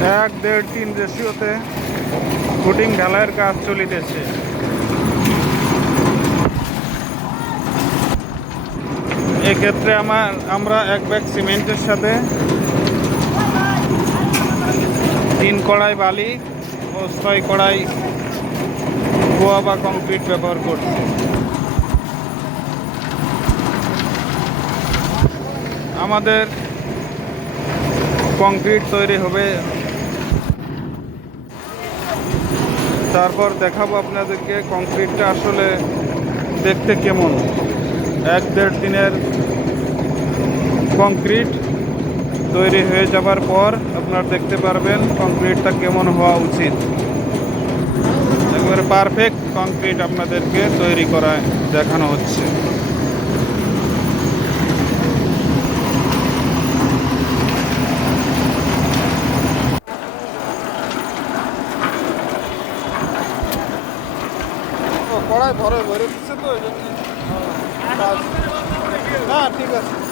1-1.5-3 রেশিওতে footing ঢালাইয়ের কাজ চলিতেছে। এক্ষেত্রে আমরা 1 ব্যাগ সিমেন্টের সাথে 3 কড়াই বালি ও 6 কড়াই গোয়া বা কংক্রিট ব্যবহার করছি। আমাদের কংক্রিট তৈরি হবে, তারপর দেখাবো আপনাদেরকে কংক্রিটটা আসলে দেখতে কেমন। 1-1.5 দিনের কংক্রিট তৈরি হয়ে যাবার পর আপনারা দেখতে পারবেন কংক্রিটটা কেমন হওয়া উচিত। একবারে পারফেক্ট কংক্রিট আপনাদেরকে তৈরি করা দেখানো হচ্ছে। কড়াই ভরে ভরে দিচ্ছে তো, না ঠিক আছে।